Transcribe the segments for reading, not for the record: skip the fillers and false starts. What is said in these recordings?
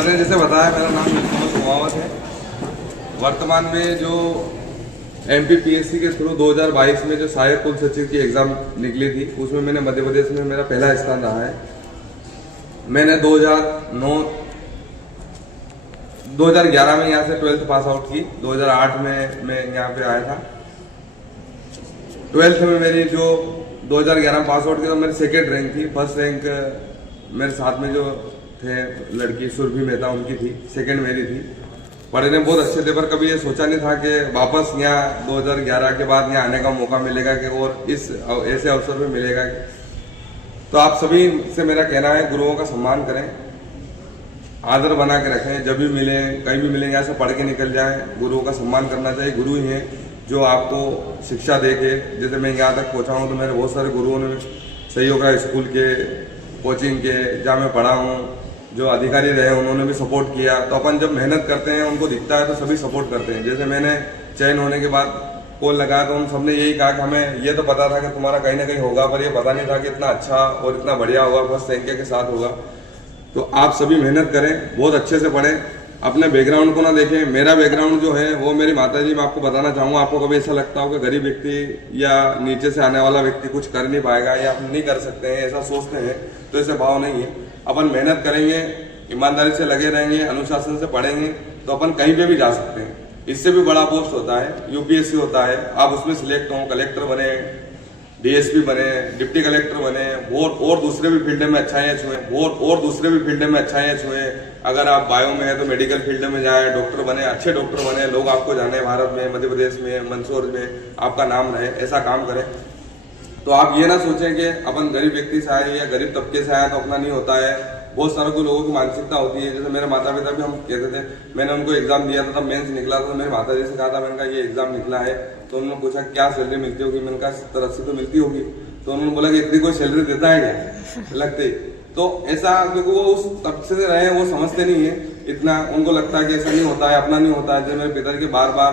Sir ने जैसे बताया, मेरा नाम मोहम्मद कुमावत है। वर्तमान में जो MPPSC के थ्रू 2022 में जो सहायक कुल सचिव की एग्ज़ाम निकली थी, उसमें मैंने मध्य प्रदेश में मेरा पहला स्थान रहा है। मैंने 2011 में यहाँ से 12th पास आउट की। 2008 में मैं यहाँ पे आया था। 12th में मेरी जो 2011 में पास आउट की तो मेरी सेकेंड रैंक थी। फर्स्ट रैंक मेरे साथ में जो थे लड़की सुरभि मेहता, उनकी थी। सेकेंड मेरी थी। पढ़ने बहुत अच्छे थे, पर कभी ये सोचा नहीं था कि वापस यहाँ 2011 के बाद यहाँ आने का मौका मिलेगा कि और इस ऐसे अवसर पे मिलेगा। तो आप सभी से मेरा कहना है, गुरुओं का सम्मान करें, आदर बना के रखें। जब भी मिले, कहीं भी मिलेंगे, यहाँ से पढ़ के निकल जाए। गुरुओं का सम्मान करना चाहिए। गुरु ही हैं जो आपको शिक्षा दे के, जैसे मैं यहाँ तक पहुँचा हूँ तो मेरे बहुत सारे गुरुओं ने सहयोग रहा। स्कूल के, कोचिंग के, जहाँ मैं पढ़ा हूँ, जो अधिकारी रहे उन्होंने भी सपोर्ट किया। तो अपन जब मेहनत करते हैं, उनको दिखता है तो सभी सपोर्ट करते हैं। जैसे मैंने चयन होने के बाद कॉल लगाया तो उन सबने यही कहा कि हमें ये तो पता था कि तुम्हारा कहीं ना कहीं होगा, पर ये पता नहीं था कि इतना अच्छा और इतना बढ़िया होगा, फर्स्ट रैंक के साथ होगा। तो आप सभी मेहनत करें, बहुत अच्छे से पढ़ें, अपने बैकग्राउंड को ना देखें। मेरा बैकग्राउंड जो है वो मेरी माता जी, मैं आपको बताना चाहूँगा। आपको कभी ऐसा लगता हो कि गरीब व्यक्ति या नीचे से आने वाला व्यक्ति कुछ कर नहीं पाएगा या आप नहीं कर सकते हैं, ऐसा सोचते हैं, तो ऐसे भाव नहीं है। अपन मेहनत करेंगे, ईमानदारी से लगे रहेंगे, अनुशासन से पढ़ेंगे तो अपन कहीं पे भी जा सकते हैं। इससे भी बड़ा पोस्ट होता है, UPSC होता है। आप उसमें सिलेक्ट हों, कलेक्टर बने, DSP बने, डिप्टी कलेक्टर बने, और दूसरे भी फील्ड में अच्छाइयाँ छुएं, और दूसरे भी फील्ड में अच्छाइयाँ छुएं। अगर आप बायो में है तो मेडिकल फील्ड में जाएं, डॉक्टर बने, अच्छे डॉक्टर बने, लोग आपको जाने, भारत में, मध्य प्रदेश में, मंदसौर में आपका नाम रहे, ऐसा काम करें। तो आप ये ना सोचें कि अपन गरीब व्यक्ति से आए या गरीब तबके से आए तो अपना नहीं होता है। बहुत सारे को लोगों की मानसिकता होती है। जैसे मेरे माता पिता भी हम कहते थे, मैंने उनको एग्जाम दिया था, तब मेंस निकला था, तो मेरी माता जी से कहा था, मैंने कहा ये एग्जाम निकला है, तो उन्होंने पूछा क्या सैलरी मिलती होगी। मैंने कहा 70-80 तो मिलती होगी। तो उन्होंने बोला कि इतनी कोई सैलरी देता है क्या लगते। तो ऐसा, क्योंकि वो उस तबके से रहे, वो समझते नहीं है इतना। उनको लगता है कि ऐसा नहीं होता है, अपना नहीं होता है। जैसे मेरे पिता के बार बार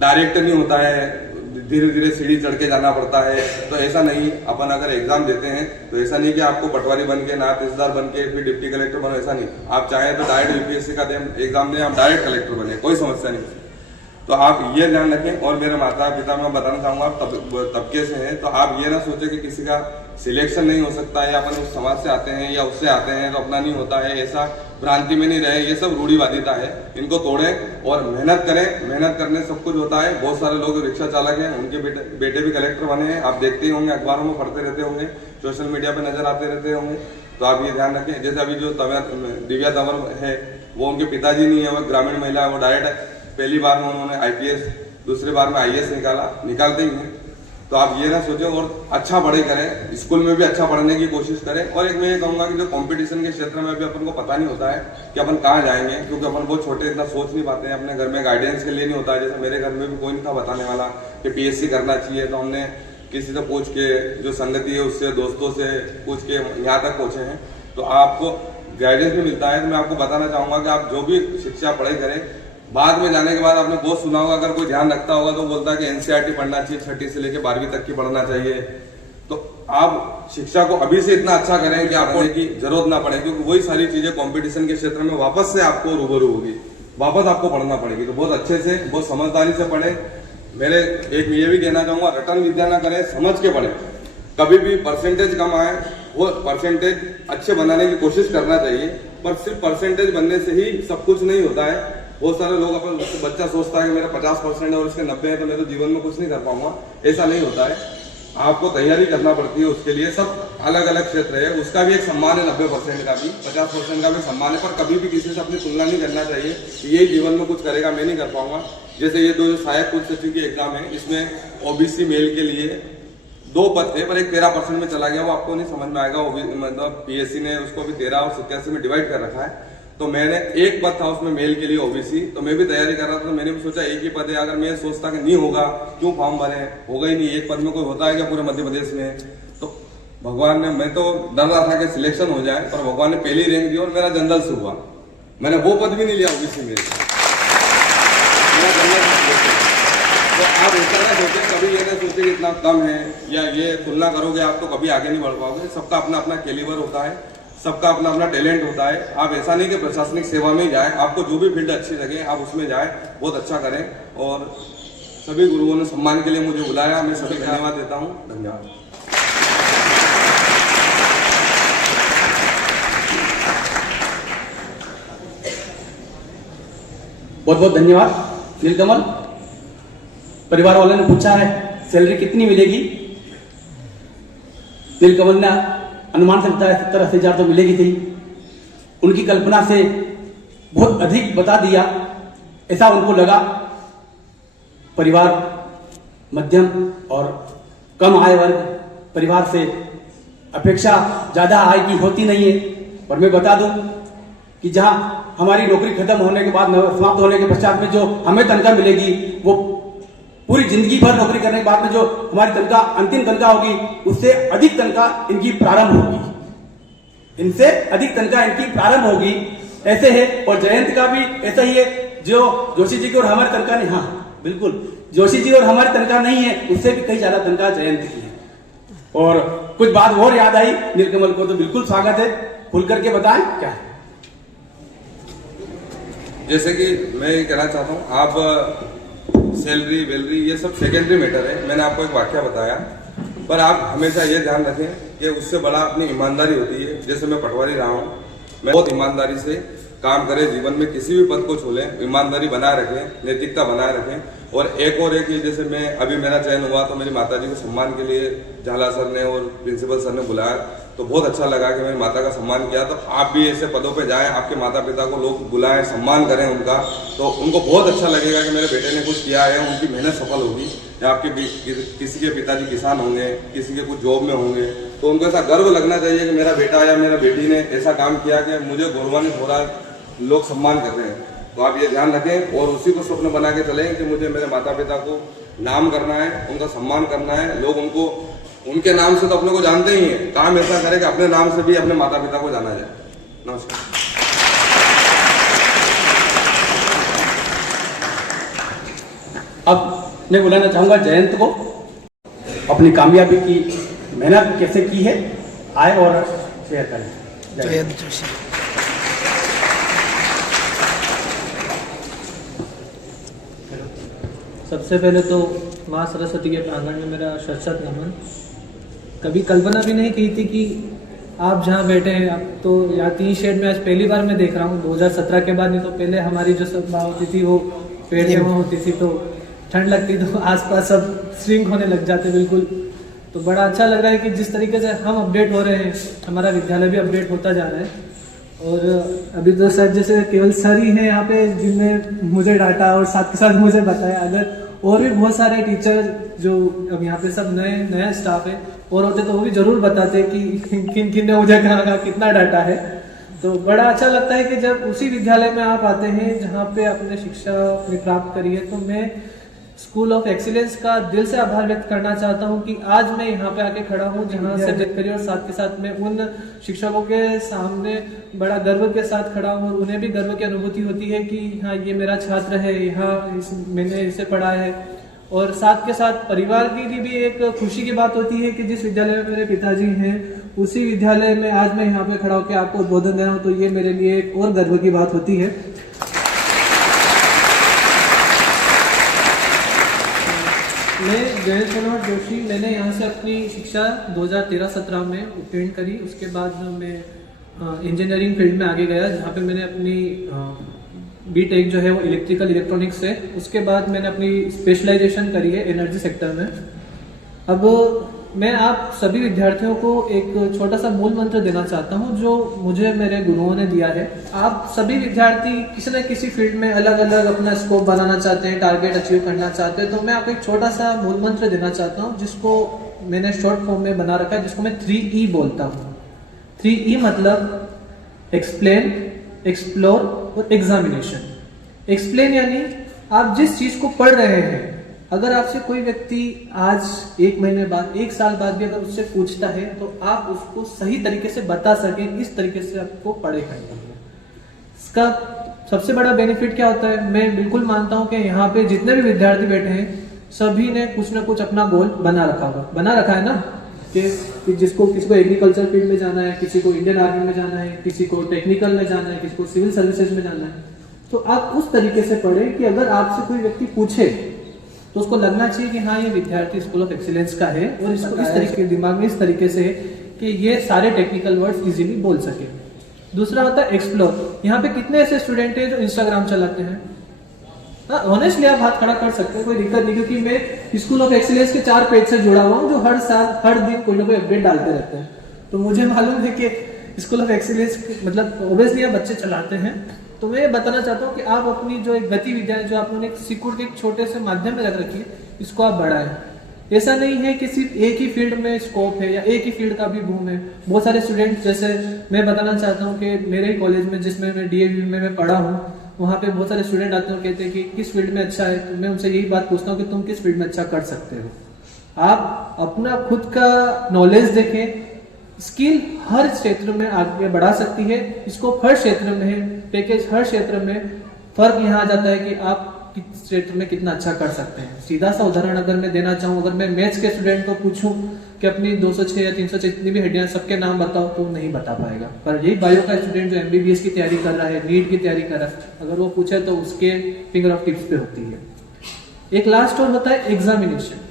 डायरेक्ट नहीं होता है, धीरे धीरे सीढ़ी चढ़ के जाना पड़ता है। तो ऐसा नहीं, अपन अगर एग्जाम देते हैं तो ऐसा नहीं कि आपको पटवारी बन के, नायब तहसीलदार बन के फिर डिप्टी कलेक्टर बनो, ऐसा नहीं। आप चाहें तो डायरेक्ट UPSC का एग्जाम दें, आप डायरेक्ट कलेक्टर बने, कोई समस्या नहीं। तो आप ये ध्यान रखें। और मेरे माता पिता, मैं बताना चाहूंगा, आप तबके से हैं तो आप ये ना सोचें कि किसी का सिलेक्शन नहीं हो सकता है, या अपन उस समाज से आते हैं या उससे आते हैं तो अपना नहीं होता है, ऐसा भ्रांति में नहीं रहे। ये सब रूढ़िवादिता है, इनको तोड़ें और मेहनत करें। मेहनत करने से सब कुछ होता है। बहुत सारे लोग रिक्शा चालक हैं, उनके बेटे भी कलेक्टर बने हैं। आप देखते ही होंगे, अखबारों में पढ़ते रहते होंगे, सोशल मीडिया पे नजर आते रहते होंगे। तो आप ये ध्यान रखें। जैसे अभी जो दिव्या तंवर है, वो उनके पिताजी नहीं है, वो ग्रामीण महिला है। वो डायरेक्ट पहली बार में उन्होंने IPS, दूसरी बार में IAS निकालते ही हैं। तो आप ये ना सोचें और अच्छा पढ़े करें, स्कूल में भी अच्छा पढ़ने की कोशिश करें। और एक मैं ये कहूँगा कि जो कंपटीशन के क्षेत्र में अभी अपन को पता नहीं होता है कि अपन कहाँ जाएंगे, क्योंकि अपन बहुत छोटे, इतना सोच नहीं पाते हैं। अपने घर में गाइडेंस के लिए नहीं होता है। जैसे मेरे घर में भी कोई नहीं था बताने वाला कि PSC करना चाहिए, तो हमने किसी से पूछ के, जो संगति है उससे, दोस्तों से पूछ के यहाँ तक पहुँचे हैं। तो आपको गाइडेंस भी मिलता है। तो मैं आपको बताना चाहूँगा कि आप जो भी शिक्षा पढ़ाई करें, बाद में जाने के बाद आपने बहुत सुना होगा, अगर कोई ध्यान रखता होगा तो बोलता है कि NCERT पढ़ना चाहिए, 6ठी से लेकर 12वीं तक की पढ़ना चाहिए। तो आप शिक्षा को अभी से इतना अच्छा करें कि आपको की जरूरत ना पड़े, क्योंकि वही सारी चीजें कंपटीशन के क्षेत्र में वापस से आपको रूबरू होगी, वापस आपको पढ़ना पड़ेगी। तो बहुत अच्छे से, बहुत समझदारी से पढ़े। मेरे एक ये भी कहना चाहूंगा, रटन विद्या ना करें, समझ के पढ़े। कभी भी परसेंटेज कम आए, वो परसेंटेज अच्छे बनाने की कोशिश करना चाहिए, पर सिर्फ परसेंटेज बनने से ही सब कुछ नहीं होता है। बहुत सारे लोग, अपन बच्चा सोचता है कि मेरा 50% है और इसके 90 है तो मैं तो जीवन में कुछ नहीं कर पाऊंगा, ऐसा नहीं होता है। आपको तैयारी करना पड़ती है उसके लिए। सब अलग अलग क्षेत्र है, उसका भी एक सम्मान है, 90% का भी, 50% का भी सम्मान है। पर कभी भी किसी से अपनी तुलना नहीं करना चाहिए कि यही जीवन में कुछ करेगा, मैं नहीं कर पाऊंगा। जैसे ये जो सहायक कुल सचिव की एग्जाम है, इसमें OBC मेल के लिए 2 पद थे, पर एक 13% में चला गया। वो आपको नहीं समझ में आएगा, मतलब PSC ने उसको भी 13 और 87 में डिवाइड कर रखा है। तो मैंने एक पद था उसमें मेल के लिए OBC, तो मैं भी तैयारी कर रहा था। तो मैंने भी सोचा एक ही पद है, अगर मैं सोचता कि नहीं होगा, क्यों फॉर्म भरे, होगा ही नहीं, एक पद में कोई होता है क्या पूरे मध्य प्रदेश में। तो भगवान ने, मैं तो डर रहा था कि सिलेक्शन हो जाए, पर भगवान ने पहली रैंक दी और मेरा जनरल से हुआ। मैंने वो पद भी नहीं लिया OBC में, तो आप ऐसा ना सोचे, कभी ये ना सोचे कि इतना कम है या ये तुलना करोगे आप तो कभी आगे नहीं बढ़ पाओगे। सबका अपना अपना कैलिबर होता है। सबका अपना अपना टैलेंट होता है। आप ऐसा नहीं कि प्रशासनिक सेवा में ही जाए, आपको जो भी फील्ड अच्छी लगे आप उसमें जाए, बहुत अच्छा करें। और सभी गुरुओं ने सम्मान के लिए मुझे बुलाया, मैं सभी धन्यवाद देता हूँ। धन्यवाद। बहुत बहुत धन्यवाद। नीलकमल, परिवार वालों ने पूछा है सैलरी कितनी मिलेगी। नीलकमल ने अनुमान से बताया 70-80 हजार तो मिलेगी थी। उनकी कल्पना से बहुत अधिक बता दिया, ऐसा उनको लगा। परिवार मध्यम और कम आय वर्ग परिवार से अपेक्षा ज्यादा आय की होती नहीं है। और मैं बता दूं कि जहां हमारी नौकरी खत्म होने के बाद, समाप्त होने के पश्चात में जो हमें तनख्वाह मिलेगी, वो पूरी जिंदगी भर नौकरी करने के बाद में जो हमारी तनख्वाह, अंतिम तनख्वाह होगी, उससे अधिक तनख्वाह इनकी प्रारंभ होगी। इनसे अधिक तनख्वाह इनकी प्रारंभ होगी। ऐसे है। और जयंत का भी ऐसा ही है। जो जोशी जी की और हमारी तनख्वाह नहीं, हाँ बिल्कुल, जोशी जी और हमारी तनख्वाह नहीं है, उससे भी कई ज्यादा तनख्वाह जयंत की है। और कुछ बात और याद आई नीलकमल को, तो बिल्कुल स्वागत है, खुल करके बताएं क्या है। जैसे कि मैं ये कहना चाहता हूँ, आप सैलरी वैलरी ये सब सेकेंडरी मैटर है। मैंने आपको एक वाक्य बताया, पर आप हमेशा ये ध्यान रखें कि उससे बड़ा अपनी ईमानदारी होती है। जैसे मैं पटवारी रहा हूँ, मैं बहुत ईमानदारी से काम करें, जीवन में किसी भी पद को छोलें, ईमानदारी बनाए रखें, नैतिकता बनाए रखें। और एक जैसे मैं अभी मेरा चयन हुआ तो मेरी माता जी को सम्मान के लिए झाला सर ने और प्रिंसिपल सर ने बुलाया, तो बहुत अच्छा लगा कि मेरी माता का सम्मान किया। तो आप भी ऐसे पदों पे जाएं, आपके माता पिता को लोग बुलाएं, सम्मान करें उनका, तो उनको बहुत अच्छा लगेगा कि मेरे बेटे ने कुछ किया है, उनकी मेहनत सफल होगी। या आपके किसी के पिताजी किसान होंगे, किसी के कुछ जॉब में होंगे, तो उनको ऐसा गर्व लगना चाहिए कि मेरा बेटा या मेरा बेटी ने ऐसा काम किया कि मुझे गौरवान्वित हो रहा, लोग सम्मान कर रहे हैं। तो आप ये ध्यान रखें और उसी को स्वप्न बना के चलें कि मुझे मेरे माता पिता को नाम करना है, उनका सम्मान करना है। लोग उनको उनके नाम से तो अपने को जानते ही हैं, काम ऐसा करें कि अपने नाम से भी अपने माता पिता को जाना जाए। नमस्कार। अब मैं बुलाना चाहूंगा जयंत को, अपनी कामयाबी की मेहनत कैसे की है आए और शेयर करें। जयंत जोशी। सबसे पहले तो माँ सरस्वती के प्रांगण में मेरा शत नमन। कभी कल्पना भी नहीं की थी कि आप जहाँ बैठे हैं, अब तो यहाँ 3 शेड में आज पहली बार मैं देख रहा हूँ। 2017 के बाद, नहीं तो पहले हमारी जो सभा होती थी वो पेड़ में होती थी, तो ठंड लगती तो आसपास सब श्रिंक होने लग जाते बिल्कुल। तो बड़ा अच्छा लग रहा है कि जिस तरीके से हम अपडेट हो रहे हैं, हमारा विद्यालय भी अपडेट होता जा रहा है। और अभी तो सर जैसे केवल सर ही हैं यहाँ पे जिनने मुझे डांटा और साथ के साथ मुझे बताया। अगर और भी बहुत सारे टीचर जो अब यहाँ पे सब नया स्टाफ है और होते तो वो भी जरूर बताते कि किन किन ने मुझे कहा कितना डाटा है। तो बड़ा अच्छा लगता है कि जब उसी विद्यालय में आप आते हैं जहाँ पे आपने शिक्षा प्राप्त करी है। तो मैं स्कूल ऑफ एक्सीलेंस का दिल से आभार व्यक्त करना चाहता हूँ कि आज मैं यहाँ पे आके खड़ा हूँ जहाँ सब्जेक्ट करी, और साथ के साथ मैं उन शिक्षकों के सामने बड़ा गर्व के साथ खड़ा हूँ। और उन्हें भी गर्व की अनुभूति होती है कि हाँ ये मेरा छात्र है, यहाँ मैंने इसे पढ़ा है। और साथ के साथ परिवार की भी एक खुशी की बात होती है कि जिस विद्यालय में मेरे पिताजी हैं, उसी विद्यालय में आज मैं यहाँ पे खड़ा होकर आपको उद्बोधन दे रहा हूँ, तो ये मेरे लिए एक और गर्व की बात होती है। मैं जयंत मनोहर जोशी, मैंने यहाँ से अपनी शिक्षा 2013-17 में उत्तीर्ण करी। उसके बाद मैं इंजीनियरिंग फील्ड में आगे गया, जहाँ पे मैंने अपनी बीटेक जो है वो इलेक्ट्रिकल इलेक्ट्रॉनिक्स से। उसके बाद मैंने अपनी स्पेशलाइजेशन करी है एनर्जी सेक्टर में। अब मैं आप सभी विद्यार्थियों को एक छोटा सा मूल मंत्र देना चाहता हूँ जो मुझे मेरे गुरुओं ने दिया है। आप सभी विद्यार्थी किसी न किसी फील्ड में अलग अलग अपना स्कोप बनाना चाहते हैं, टारगेट अचीव करना चाहते हैं। तो मैं आपको एक छोटा सा मूल मंत्र देना चाहता हूँ जिसको मैंने शॉर्ट फॉर्म में बना रखा है, जिसको मैं 3E बोलता हूँ। 3E मतलब एक्सप्लेन, एक्सप्लोर और एग्जामिनेशन। एक्सप्लेन यानी आप जिस चीज को पढ़ रहे हैं, अगर आपसे कोई व्यक्ति आज 1 महीने बाद, 1 साल बाद भी अगर उससे पूछता है तो आप उसको सही तरीके से बता सकें, इस तरीके से आपको पढ़े करना है। इसका सबसे बड़ा बेनिफिट क्या होता है, मैं बिल्कुल मानता हूं कि यहाँ पे जितने भी विद्यार्थी बैठे हैं सभी ने कुछ ना कुछ अपना गोल बना रखा होगा, बना रखा है ना। कि जिसको किसी को एग्रीकल्चर फील्ड में जाना है, किसी को इंडियन आर्मी में जाना है, किसी को टेक्निकल में जाना है, किसी को सिविल सर्विसेज में जाना है, तो आप उस तरीके से पढ़ें कि अगर आपसे कोई व्यक्ति पूछे तो उसको लगना चाहिए कि हाँ ये विद्यार्थी स्कूल ऑफ एक्सीलेंस का है और इसको इस तरीके दिमाग में इस तरीके से है कि ये सारे टेक्निकल वर्ड्स इजीली बोल सके। दूसरा होता है एक्सप्लोर। यहाँ पे कितने ऐसे स्टूडेंट हैं जो इंस्टाग्राम चलाते हैं? हाँ, ऑनेस्टली आप हाथ खड़ा कर सकते हो, कोई दिक्कत नहीं, क्योंकि मैं स्कूल ऑफ एक्सीलेंस के 4 पेज से जुड़ा हुआ हूँ जो हर साल हर दिन कोई ना कोई अपडेट डालते रहते हैं। तो मुझे मालूम है कि स्कूल ऑफ एक्सीलेंस मतलब ऑब्वियसली आप बच्चे चलाते हैं। तो मैं ये बताना चाहता हूँ कि आप अपनी जो एक गतिविधियां जो आपने एक सिक्योर एक छोटे से माध्यम में रख रखी है, इसको आप बढ़ाएं। ऐसा नहीं है कि सिर्फ एक ही फील्ड में स्कोप है या एक ही फील्ड का भी बूम है। बहुत सारे स्टूडेंट्स, जैसे मैं बताना चाहता हूँ कि मेरे ही कॉलेज में जिसमें मैं DAV में मैं पढ़ा हूँ, वहाँ पे बहुत सारे स्टूडेंट आते हैं, कहते हैं कि किस फील्ड में अच्छा है। तो मैं उनसे यही बात पूछता हूँ कि तुम किस फील्ड में अच्छा कर सकते हो। आप अपना खुद का नॉलेज देखें। स्किल हर क्षेत्र में आगे बढ़ा सकती है, स्कोप हर क्षेत्र में है, पैकेज हर क्षेत्र में। फर्क यहाँ आ जाता है कि आप किस क्षेत्र में कितना अच्छा कर सकते हैं। सीधा सा उदाहरण अगर मैं देना चाहूँ, अगर मैं मैथ्स के स्टूडेंट को पूछूं कि अपनी 206 या 306 जितनी भी हेडियां सबके नाम बताओ, तो नहीं बता पाएगा। पर यही बायो का स्टूडेंट जो MBBS की तैयारी कर रहा है, नीट की तैयारी कर रहा है, अगर वो पूछे तो उसके फिंगर ऑफ टिप्स पे होती है। एक लास्ट और होता है एग्जामिनेशन।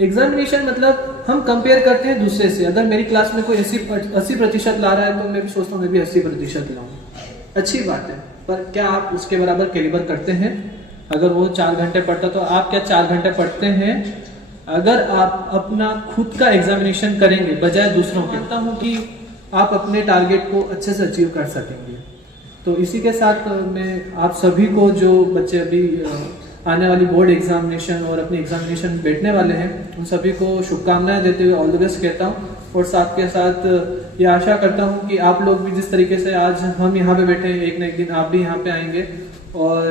एग्जामिनेशन मतलब हम कंपेयर करते हैं दूसरे से। अगर मेरी क्लास में कोई 80% ला रहा है तो मैं भी सोचता हूँ मैं भी 80% लाऊं। अच्छी बात है, पर क्या आप उसके बराबर कैलिबर करते हैं? अगर वो 4 घंटे पढ़ता तो आप क्या 4 घंटे पढ़ते हैं? अगर आप अपना खुद का एग्जामिनेशन करेंगे बजाय दूसरों के, मानता हूँ कि आप अपने टारगेट को अच्छे से अचीव कर सकेंगे। तो इसी के साथ मैं आप सभी को, जो बच्चे अभी आने वाली बोर्ड एग्जामिनेशन और अपने एग्जामिनेशन में बैठने वाले हैं, उन सभी को शुभकामनाएं देते हुए ऑल द बेस्ट कहता हूँ। और साथ के साथ ये आशा करता हूँ कि आप लोग भी जिस तरीके से आज हम यहाँ पे बैठे हैं, एक न एक दिन आप भी यहाँ पे आएंगे। और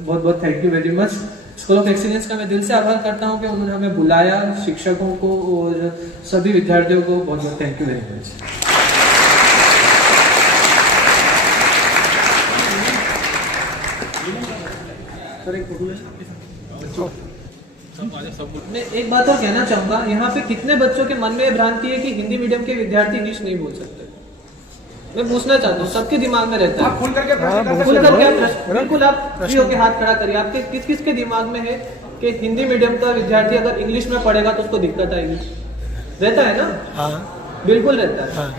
बहुत बहुत thank you very much. School of excellence का मैं दिल से आभार करता हूँ कि उन्होंने हमें बुलाया, शिक्षकों को और सभी विद्यार्थियों को बहुत बहुत थैंक यू वेरी मच। मैं एक बात और कहना चाहूंगा, यहाँ पे कितने बच्चों के मन में ये भ्रांति है कि हिंदी मीडियम के विद्यार्थी इंग्लिश नहीं बोल सकते। मैं पूछना चाहता हूँ, सबके दिमाग में रहता है। आप खुल करके बिल्कुल आप फ्री होकर हाथ खड़ा करिए। आपके किस किस के दिमाग में है कि हिंदी मीडियम का विद्यार्थी अगर इंग्लिश में पढ़ेगा तो उसको दिक्कत आएगी? रहता है ना? हाँ, बिल्कुल रहता है। हाँ।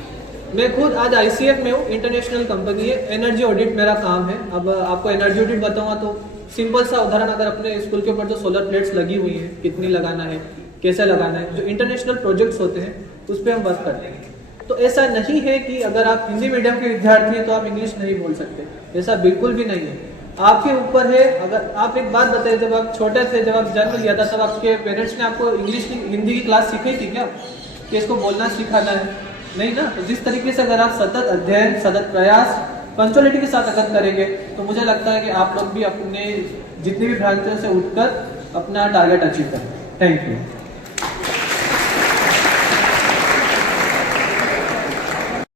मैं खुद आज ICF में हूँ, इंटरनेशनल कंपनी है, एनर्जी ऑडिट मेरा काम है। अब आपको एनर्जी ऑडिट बताऊंगा तो सिंपल सा उदाहरण, अगर अपने स्कूल के ऊपर जो सोलर प्लेट्स लगी हुई हैं, कितनी लगाना है, कैसे लगाना है, जो इंटरनेशनल प्रोजेक्ट्स होते हैं उस पर हम वर्क करते हैं। तो ऐसा नहीं है कि अगर आप हिंदी मीडियम के विद्यार्थी हैं तो आप इंग्लिश नहीं बोल सकते, ऐसा बिल्कुल भी नहीं है। आपके ऊपर है। अगर आप एक बात बताइए, जब आप छोटे थे, जब आप जन्म लिया था, तब आपके पेरेंट्स ने आपको इंग्लिश की, हिंदी की क्लास सिखाई थी क्या कि इसको बोलना सिखाना है? नहीं ना। तो जिस तरीके से अगर आप सतत अध्ययन, सतत प्रयास, पंक्चुअलिटी के साथ अगर करेंगे तो मुझे लगता है कि आप लोग भी अपने जितनी भी भ्रांतियों से उठकर अपना टारगेट अचीव करें। Thank you.